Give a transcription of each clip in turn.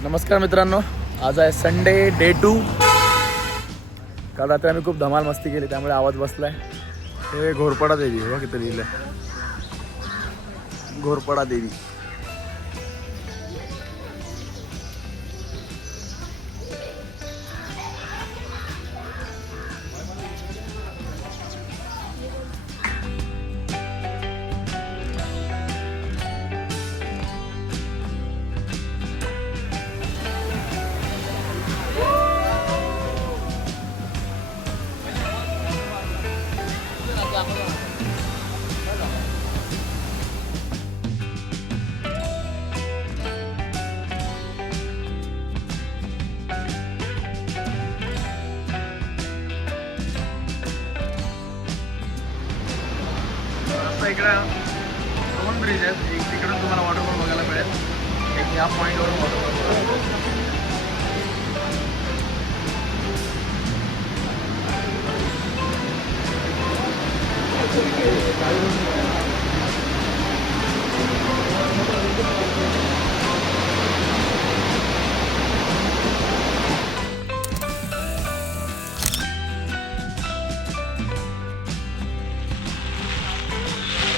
तर नमस्कार मित्रांनो आज आहे संडे डे टू काल रात्री आम्ही खूप धमाल मस्ती केली त्यामुळे आवाज बसलाय. हे घोरपडा देवी बघा किती लिहिलंय. घोरपडा देवी. इकडं दोन ब्रिज आहेत एक तिकडून तुम्हाला वॉटरफॉल बघायला मिळेल एक या पॉईंटवरून वॉटरफॉल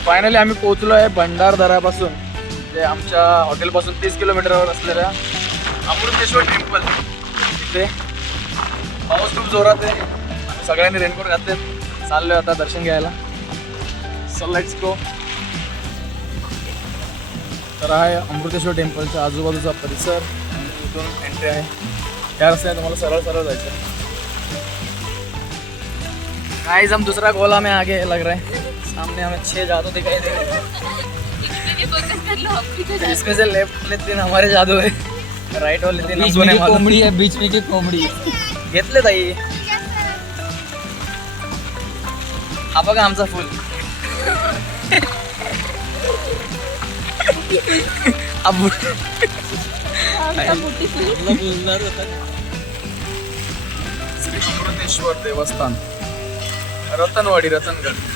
फायनली आम्ही पोहोचलो आहे भंडारदरापासून जे आमच्या हॉटेलपासून तीस किलोमीटरवर असलेल्या अमृतेश्वर टेम्पल तिथे पाऊस खूप जोरात आहे. आम्ही सगळ्यांनी रेनकोट घातले चाललोय आता दर्शन घ्यायला. सो लेट्स गो तर आहे अमृतेश्वर टेम्पलच्या आजूबाजूचा परिसर. इथून एंट्री आहे. या रस्त्याने तुम्हाला सरळ सरळ जायचं काय हम दुसरा गोला में आगे लग रहा है. सामने हमें छह जादू दिखाई दे रहे हैं। इसमें से लेफ्ट वाले तीन हमारे जादू है। राइट वाले तीन बीच में नहीं की मालूम. कोंबडी आहे बीच में की कोंबडी घेतले ताई। हा बघा आमचा फुल हा बुट- श्री अमृतेश्वर देवस्थान। रतनवाडी रतनगड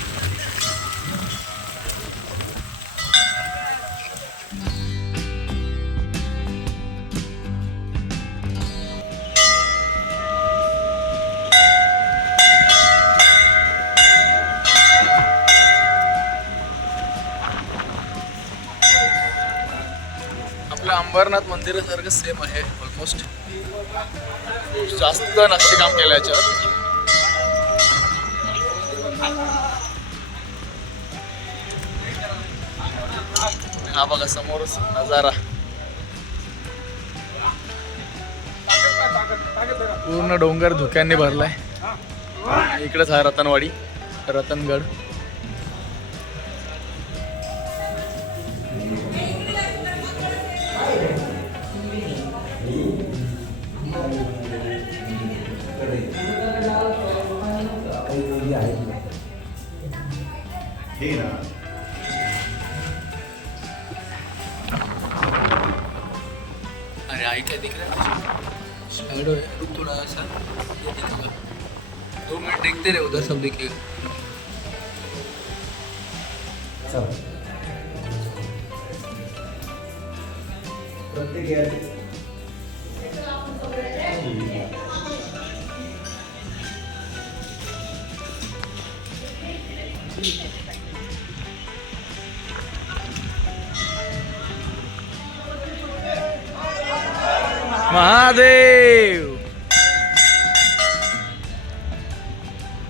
अंबरनाथ मंदिरासारखं सेम आहे ऑलमोस्ट जास्त नक्षीकाम केलं याच्यावर हा बघा समोरच नजारा. पूर्ण डोंगर धुक्यांनी भरलाय. इकडेच आहे रतनवाडी रतनगड. आई क्या दिख रहा है? शैडो है रुक थोड़ा सा ये दिखेगा। दो मिनट देखते रहे उधर सब दिखेगा महादेव!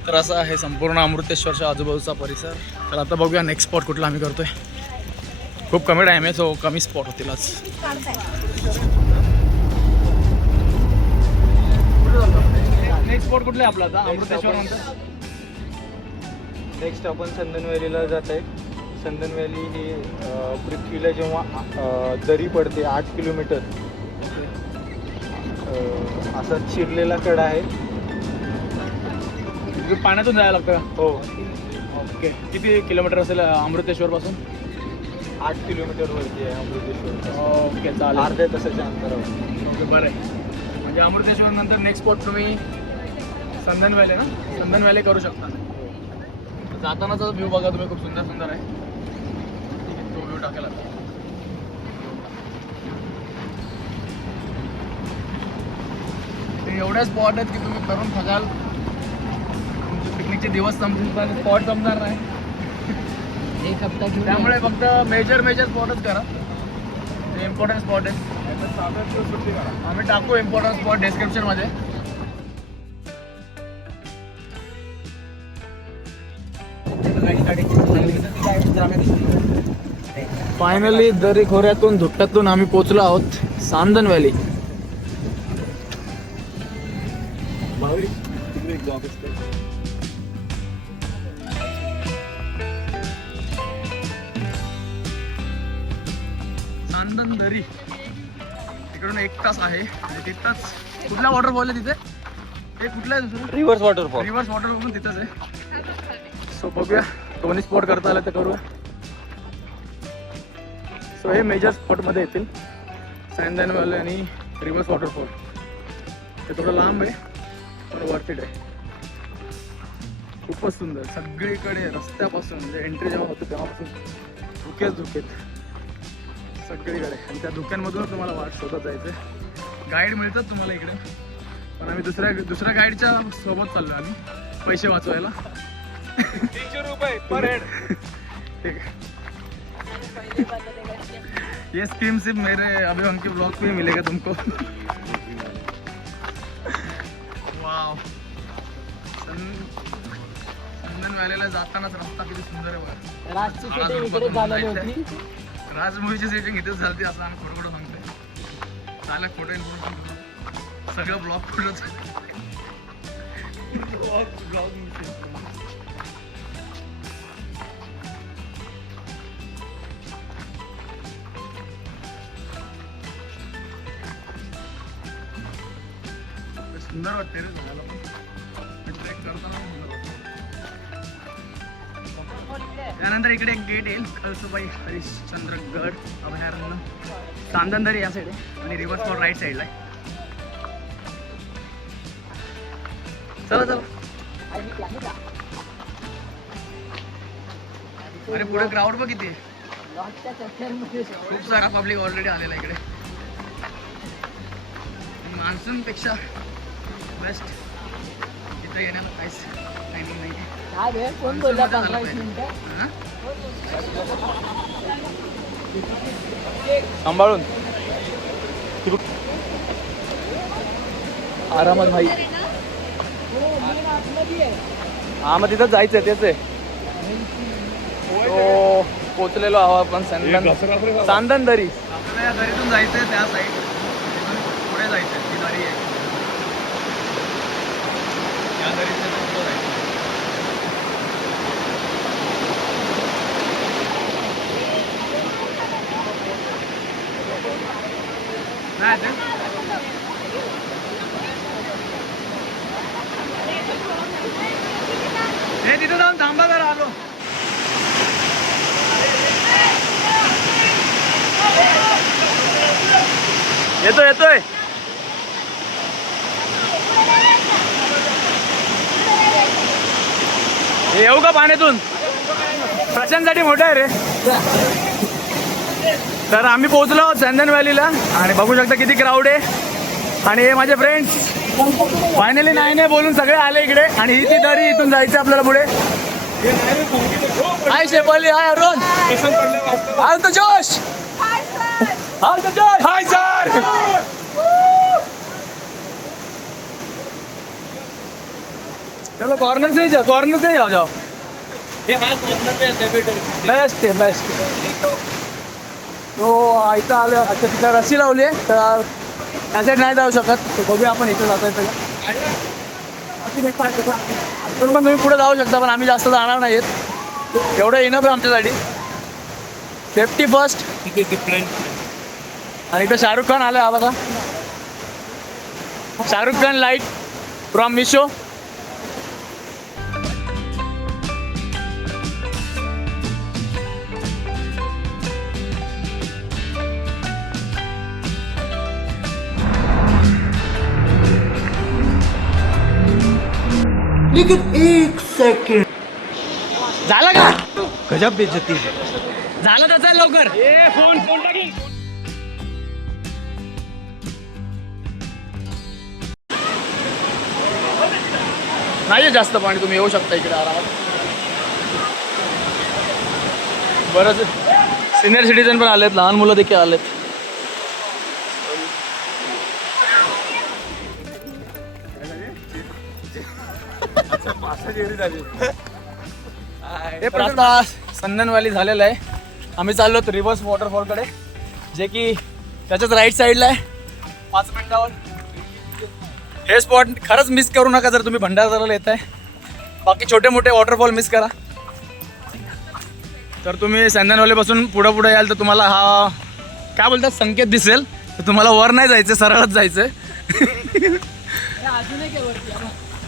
तर असा आहे संपूर्ण अमृतेश्वरच्या आजूबाजूचा परिसर. तर आता बघूया नेक्स्ट स्पॉट कुठला आम्ही करतोय. खूप कमी टाईम आहे सो कमी स्पॉट होतील आज. नेक्स्ट स्पॉट कुठला आपला आता? अमृतेश्वर नेक्स्ट आपण चंदन व्हॅलीला जात आहे चंदन व्हॅली ही पृथ्वीला जेव्हा दरी पडते आठ किलोमीटर असा चिरलेला कडा आहे. इकडे पाण्यातून जायला लागतं का? हो. ओके. किती किलोमीटर असेल अमृतेश्वर पासून आठ किलोमीटर वरती आहे अमृतेश्वर ओके चालेल. अर्ध्या तासाच्या अंतरावर. ओके बरं आहे. म्हणजे अमृतेश्वर नंतर नेक्स्ट स्पॉट तुम्ही संदन व्हॅली ना? संदन व्हॅली करू शकता. जातानाचा व्ह्यू बघा तुम्ही खूप सुंदर सुंदर आहे तो व्ह्यू टाकेल एवढे स्पॉट आहेत की तुम्ही करून बघाल. तुमचे पिकनिकचे दिवस संपून पण स्पॉट जमणार नाही. एक हप्ता घेऊन त्यामुळे फक्त मेजर मेजर स्पॉटच करा. ते इम्पॉर्टंट स्पॉट आहे आम्ही टाकू इम्पॉर्टंट स्पॉट डिस्क्रिप्शनमध्ये फायनली दरी खोऱ्यातून धुट्ट्यातून आम्ही पोचलो आहोत. सांदन व्हॅली सांदन दरी तिकडून एक तास आहे. आणि तिथंच कुठला वॉटरफॉल आहे तिथे? ते कुठला आहे दुसरं? रिव्हर्स वॉटरफॉल रिव्हर्स वॉटरफॉल पण तिथंच आहे. सो बघूया. दोन्ही स्पॉट करता आलं तर करूया सो हे मेजर स्पॉटमध्ये येतील. सँडॅनवाले आणि रिव्हर्स वॉटरफॉल ते थोडं लांब आहे. आहे. खूपच सुंदर. सगळीकडे रस्त्यापासून म्हणजे एंट्री जेव्हा होते तेव्हापासून धुकेच धुकेत. सगळीकडे. आणि त्या धुक्यांमधूनच तुम्हाला वाट शोधत जायचं गाईड मिळतात तुम्हाला इकडे. पण आम्ही दुसऱ्या दुसऱ्या गाईडच्या सोबत चाललो आम्ही. पैसे वाचवायला. तीनशे रुपये पर हेड ठीक है ये स्कीम सिर्फ मेरे अभिमान के ब्लॉग पे मिलेगा तुमको. व्हॅलीला जातानाच रस्ता किती सुंदर आहे बघा. राजची मला shooting तर इकडे बघून झालेली जायचंय. होती. राज मूवीची सेटिंग इथेच झाली असं आम्ही खोटं खोटं सांगतोय. चालेल खोटं इन्फॉर्मेशन सगळं ब्लॉग खोटंच सुंदर वाटते रे झाडाला त्यानंतर इकडे एक गेट येईल कळसुबाई हरिश्चंद्रगड अभयारण्य. चांदनदरी या साईड आणि रिव्हर्स फॉर राईट साईडला आहे. चला चला. अरे पुढे क्राऊड बघ किती खूप सारा पब्लिक ऑलरेडी आलेला इकडे. मान्सून पेक्षा बेस्ट येण्याला काहीच टायमिंग नाही आहे काय वेळ कोण बोलला पंधरा वीस मिनिटं? हां? सांभाळून. आरामात भाई. हा मग तिथं जायचं तेच आहे. तो पोचलेलो आहोत आपण सांदन सांदन दरी आपल्याला या दरीतून जायचंय त्या साईड पुढे जायचंय. ती दरी आहे या दरीतून पुढे जायचं नाही ते हे तिथे जाऊन थांबा जरा आलो. येतोय येतोय. येऊ का पाण्यातून? प्रशांतसाठी मोठं आहे रे. तर आम्ही पोहोचलो चंदन व्हॅलीला आणि बघू शकता किती क्राऊड आहे. आणि हे माझे फ्रेंड्स फायनली नाही नाही बोलून सगळे आले इकडे आणि ही ती दरी इथून जायचं आपल्याला पुढे. हाय शेफाली हाय अरुण हाय तो जोश हाय तो जोश हाय सर चलो कॉर्नर से ही जाओ कॉर्नर से ही आ जाओ। बेस्ट आहे बेस्ट तो इथं आलं अच्छा तिथं रस्सी लावली आहे तर त्या नाही जाऊ शकत कोबी बघूया आपण इथं जातोय तर. पण तुम्ही पुढे जाऊ शकता पण आम्ही जास्त जाणार नाहीत एवढं येणं पण आमच्यासाठी. सेफ्टी फर्स्ट आणि इथं शाहरुख खान आलं हा बघा. शाहरुख खान लाइट फ्रॉम मिशो झालं का? गजब बेचती झालं तर चाल लवकर फोन फोन टाकीन नाही जास्त पाणी तुम्ही येऊ शकता इकडे आरामात. बरंच सिनियर सिटीजन पण आलेत लहान मुलं देखील आलेत. हे संदनवाली झालेलं आहे. आम्ही चाललो रिव्हर्स वॉटरफॉलकडे जे की त्याच्याच राईट साईडला आहे. पाच मिनिटावर. हे स्पॉट खरंच मिस करू नका जर तुम्ही भंडारदराला येत आहे बाकी छोटे मोठे वॉटरफॉल मिस करा. तर तुम्ही संदनवालीपासून पुढं पुढे याल तर तुम्हाला हा काय बोलतात? संकेत दिसेल. तर तुम्हाला वर नाही जायचं सरळच जायचं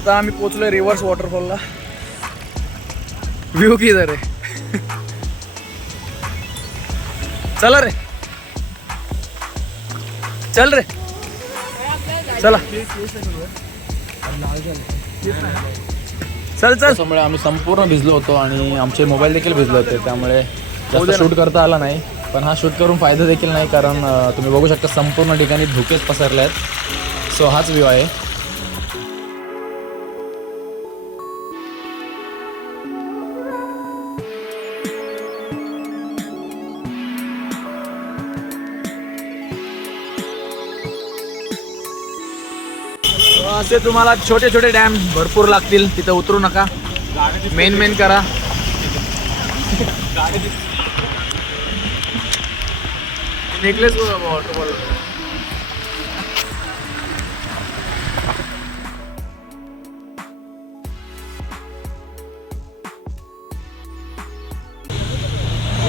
आता आम्ही पोचलोय रिव्हर्स वॉटरफॉलला व्ह्यू किधर आहे? चला रे. चल रे. चला. चल चल. त्यामुळे आम्ही संपूर्ण भिजलो होतो आणि आमचे मोबाईल देखील भिजले होते. त्यामुळे जास्त शूट करता आला नाही. पण हा शूट करून फायदा देखील नाही कारण तुम्ही बघू शकता संपूर्ण ठिकाणी धुकेच पसरले आहेत सो हाच व्ह्यू आहे. असे तुम्हाला छोटे छोटे डॅम भरपूर लागतील. तिथं उतरू नका. मेन मेन करा. नेकलेस वॉटरफॉल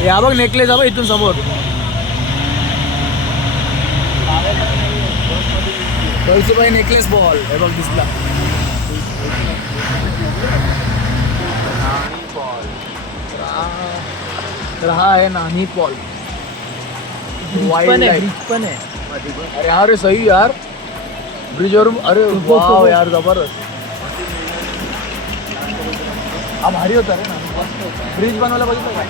या बघ नेकलेस आहे इथून समोर. कळसुबाई नेकलेस बॉल हे बघ दिसला नाणी बॉल तर हा आहे नानी बॉल वाईल्ड लाईफ पण आहे. अरे हा रे सही यार. ब्रिजवर अरे वाव यार जबरदस्त. हा भारी होता रे ब्रिज बनवायला पाहिजे का?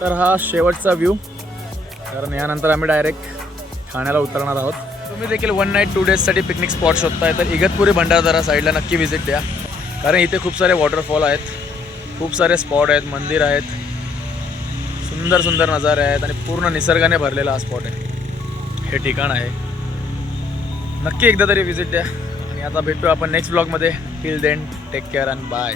तर हा शेवटचा व्ह्यू कारण यानंतर आम्ही डायरेक्ट ठाण्याला उतरणार आहोत. तुम्ही देखील वन नाईट टू डेजसाठी पिकनिक स्पॉट शोधताय तर इगतपुरी भंडारदरा साईडला नक्की व्हिजिट द्या. कारण इथे खूप सारे वॉटरफॉल आहेत खूप सारे स्पॉट आहेत मंदिर आहेत. सुंदर सुंदर नजारे आहेत आणि पूर्ण निसर्गाने भरलेला हा स्पॉट आहे. हे ठिकाण आहे. नक्की एकदा तरी व्हिजिट द्या. आणि आता भेटतो आपण नेक्स्ट ब्लॉगमध्ये till then take care and bye